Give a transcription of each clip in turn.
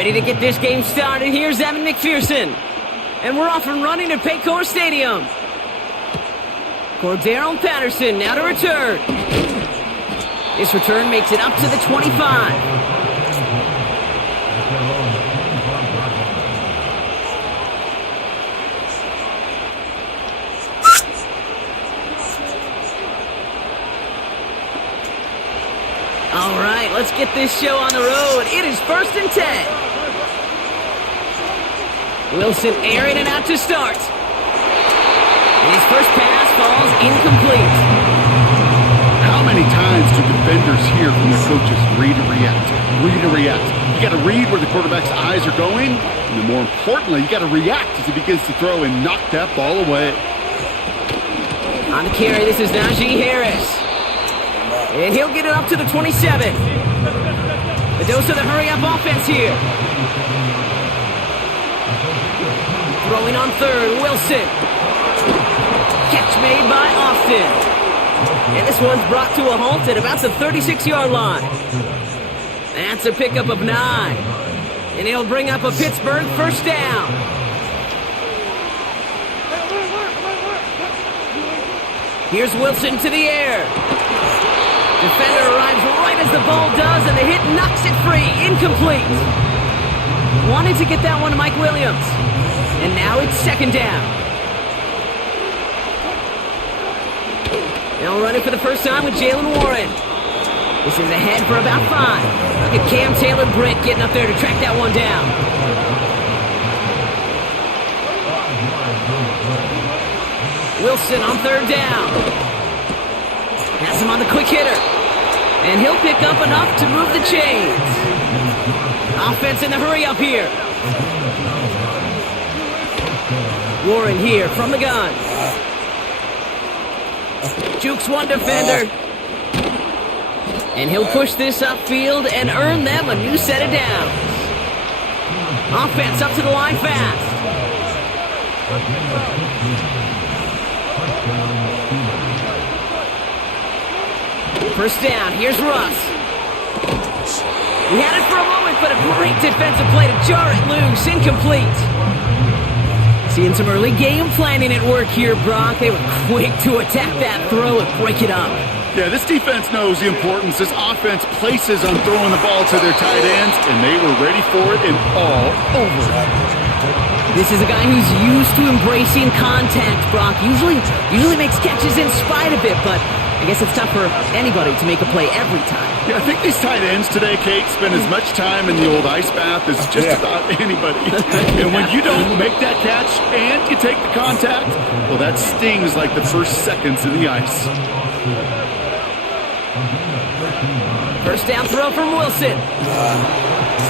Ready to get this game started. Here's Evan McPherson. And we're off and running at Paycor Stadium. Cordero Patterson now to return. This return makes it up to the 25. All right, let's get this show on the road. It is 1st and 10. Wilson airing it out to start. And his first pass falls incomplete. How many times do defenders hear from their coaches, read and react, read and react? You got to read where the quarterback's eyes are going, and then more importantly, you got to react as he begins to throw and knock that ball away. On the carry, this is Najee Harris. And he'll get it up to the 27. The dose of the hurry-up offense here. Throwing on third, Wilson. Catch made by Austin. And this one's brought to a halt at about the 36-yard line. That's a pickup of 9. And he'll bring up a Pittsburgh first down. Here's Wilson to the air. Defender arrives right as the ball does, and the hit knocks it free. Incomplete. Wanted to get that one to Mike Williams. And now it's 2nd down. They'll run it for the first time with Jalen Warren. This is ahead for about 5. Look at Cam Taylor-Britt getting up there to track that one down. Wilson on 3rd down. Has him on the quick hitter. And he'll pick up enough to move the chains. Offense in the hurry up here. Warren here from the gun. Jukes one defender. And he'll push this upfield and earn them a new set of downs. Offense up to the line fast. First down, here's Russ. He had it for a moment, but a great defensive play to jar it loose. Incomplete. Seeing some early game planning at work here, Brock. They were quick to attack that throw and break it up. Yeah, this defense knows the importance this offense places on throwing the ball to their tight ends, and they were ready for it and all over it. This is a guy who's used to embracing contact, Brock. Usually makes catches in spite of it, but I guess it's tough for anybody to make a play every time. Yeah, I think these tight ends today, Kate, spend as much time in the old ice bath as just about anybody. And when you don't make that catch and you take the contact, well, that stings like the first seconds in the ice. First down throw from Wilson.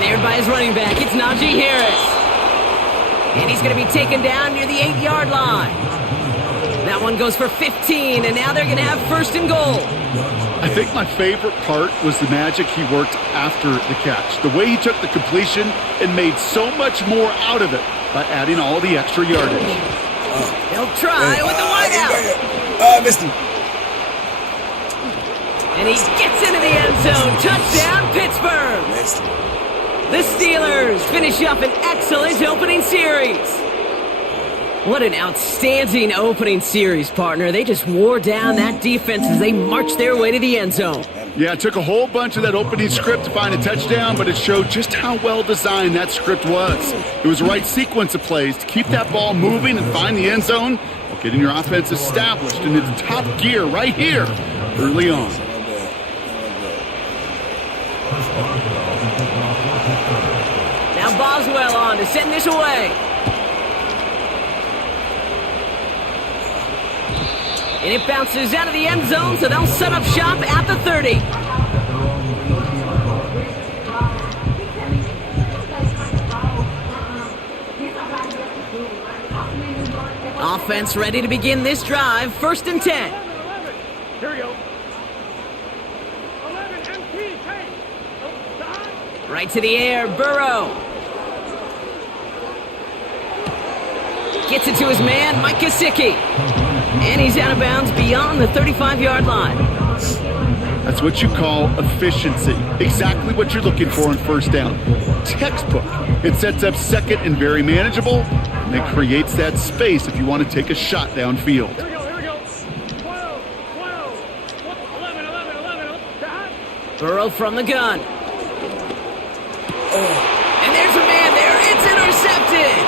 Snared by his running back. It's Najee Harris. And he's going to be taken down near the 8-yard line. That one goes for 15, and now they're going to have 1st and goal. I think my favorite part was the magic he worked after the catch. The way he took the completion and made so much more out of it by adding all the extra yardage. He'll try with the wideout. Missed him. And he gets into the end zone. Touchdown, Pittsburgh. Missed him. The Steelers finish up an excellent opening series. What an outstanding opening series, partner. They just wore down that defense as they marched their way to the end zone. Yeah, it took a whole bunch of that opening script to find a touchdown, but it showed just how well designed that script was. It was the right sequence of plays to keep that ball moving and find the end zone while getting your offense established in its top gear right here early on. Now Boswell on to send this away. And it bounces out of the end zone, so they'll set up shop at the 30. Offense ready to begin this drive. 1st and 10. Here we go. Right to the air, Burrow. Gets it to his man, Mike Gesicki. And he's out of bounds beyond the 35-yard line. That's what you call efficiency. Exactly what you're looking for on first down. Textbook. It sets up second and very manageable, and it creates that space if you want to take a shot downfield. Here we go. 12, 11. Burrow from the gun. And there's a man there. It's intercepted.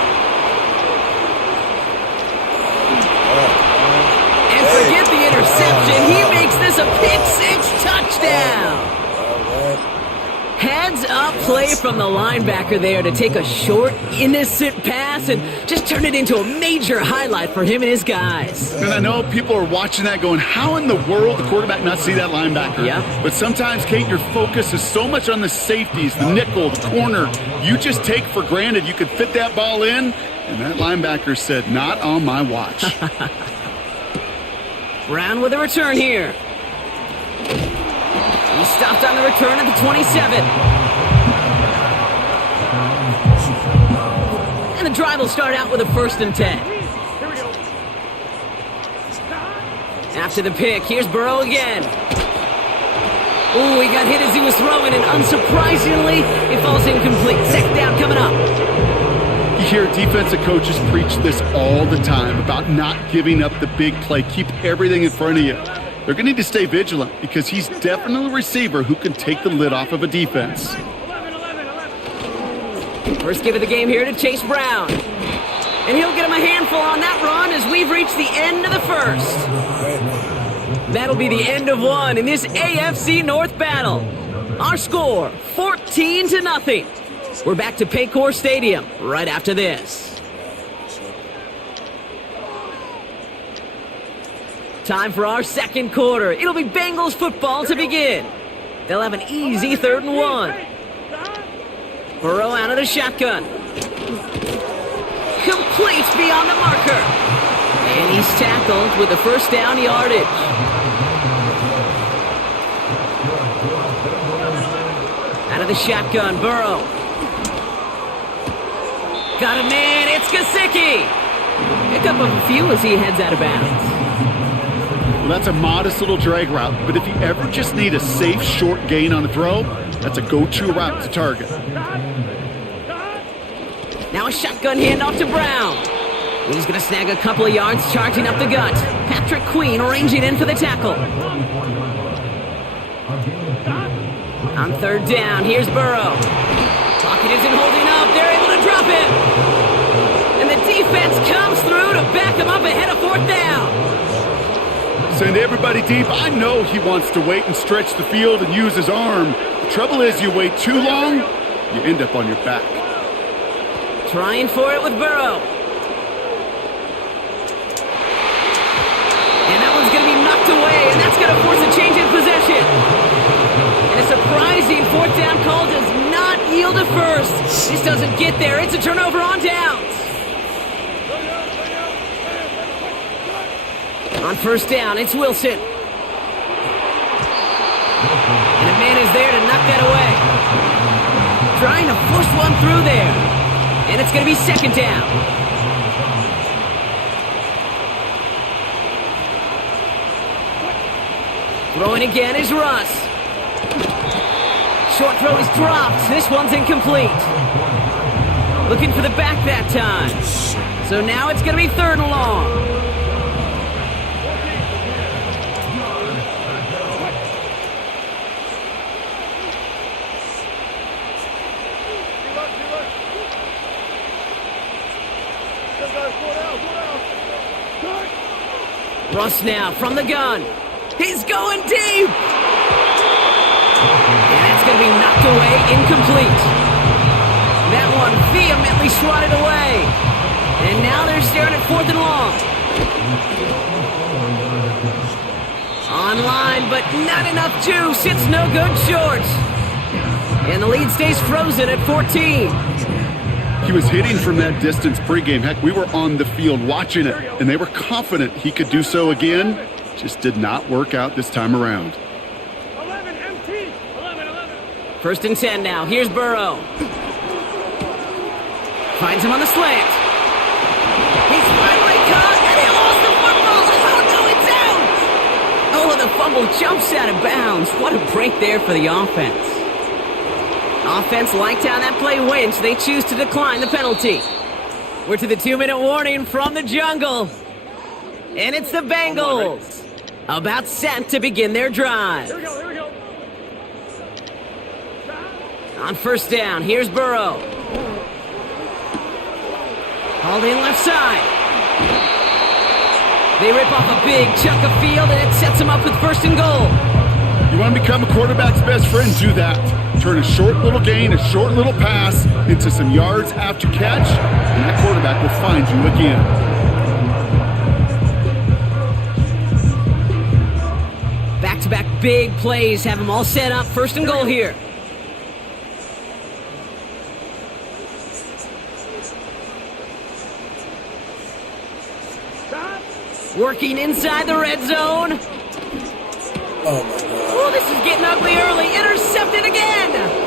And forget the interception. He makes this a pick-six touchdown. Heads-up play from the linebacker there to take a short, innocent pass and just turn it into a major highlight for him and his guys. And I know people are watching that going, how in the world the quarterback not see that linebacker? Yeah. But sometimes, Kate, your focus is so much on the safeties, the nickel, the corner. You just take for granted you could fit that ball in, and that linebacker said, not on my watch. Brown with a return here. He stopped on the return at the 27. And the drive will start out with a 1st and 10. Here we go. After the pick, here's Burrow again. Ooh, he got hit as he was throwing, and unsurprisingly, it falls incomplete. Second down coming up. You hear defensive coaches preach this all the time about not giving up the big play. Keep everything in front of you. They're going to need to stay vigilant because he's definitely a receiver who can take the lid off of a defense. 11. First give of the game here to Chase Brown. And he'll get him a handful on that run as we've reached the end of the first. That'll be the end of one in this AFC North battle. Our score, 14-0. We're back to Paycor Stadium right after this. Time for our second quarter. It'll be Bengals football to begin. They'll have an easy 3rd and 1. Burrow out of the shotgun. Complete beyond the marker. And he's tackled with the first down yardage. Out of the shotgun, Burrow. Got a man, it's Gesicki. Pick up a few as he heads out of bounds. Well, that's a modest little drag route, but if you ever just need a safe, short gain on the throw, that's a go-to route to target. Now a shotgun handoff to Brown. He's going to snag a couple of yards, charging up the gut. Patrick Queen ranging in for the tackle. On 3rd down, here's Burrow. Pocket isn't holding up. They're able to drop him. And the defense comes through to back him up ahead of 4th down. Send everybody deep. I know he wants to wait and stretch the field and use his arm. The trouble is you wait too long, you end up on your back. Trying for it with Burrow. And that one's going to be knocked away, and that's going to force a change in possession. And a surprising 4th down call does not yield a first. This doesn't get there. It's a turnover on downs. On 1st down, it's Wilson. And a man is there to knock that away. Trying to force one through there. And it's going to be 2nd down. Throwing again is Russ. Short throw is dropped. This one's incomplete. Looking for the back that time. So now it's going to be 3rd and long. Russ now from the gun. He's going deep. And that's going to be knocked away, incomplete. That one vehemently swatted away. And now they're staring at 4th and long. Online, but not enough juice. It's no good short. And the lead stays frozen at 14. He was hitting from that distance pregame. Heck, we were on the field watching it, and they were confident he could do so again. Just did not work out this time around. 11 empty. 11. 1st and 10 now. Here's Burrow. Finds him on the slant. He's finally caught, and he lost the football. Oh, no, it's out. Oh, the fumble, jumps out of bounds. What a break there for the offense. Offense liked how that play went, so they choose to decline the penalty. We're to the 2-minute warning from the jungle. And it's the Bengals. About set to begin their drive. Here we go, here we go. On first down, here's Burrow. Hauled in left side. They rip off a big chunk of field, and it sets them up with first and goal. You want to become a quarterback's best friend? Do that. Turn a short little gain, a short little pass into some yards after catch, and that quarterback will find you again. Back-to-back big plays have them all set up. First and goal here. Stop. Working inside the red zone. Oh my God. Oh, this is getting ugly early. Intercepted again.